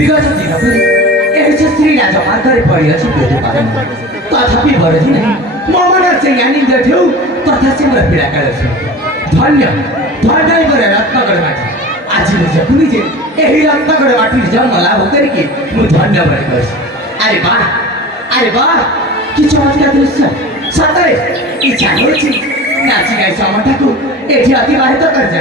विगत दिनभरि एउटा स्त्रीलाई जमार गरे परिरहेछ भेटेको तथापि भरजी नै म मनमा चाहिँ यहाँनिर तथा चाहिँ मलाई पीडा गर्छ धन्य धन्य गरेर रत्नगढबाट आजीले चाहिँ कुनै चाहिँ यही रत्नगढबाट जन्म लाभ हुँदैन कि म धन्य भएको छु अरे वाह के चमत्कार दृश्य सधैँ इच्छा हुन्छ नाची गाई समटाको एठी अतिवाहित गर्छ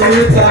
Suta,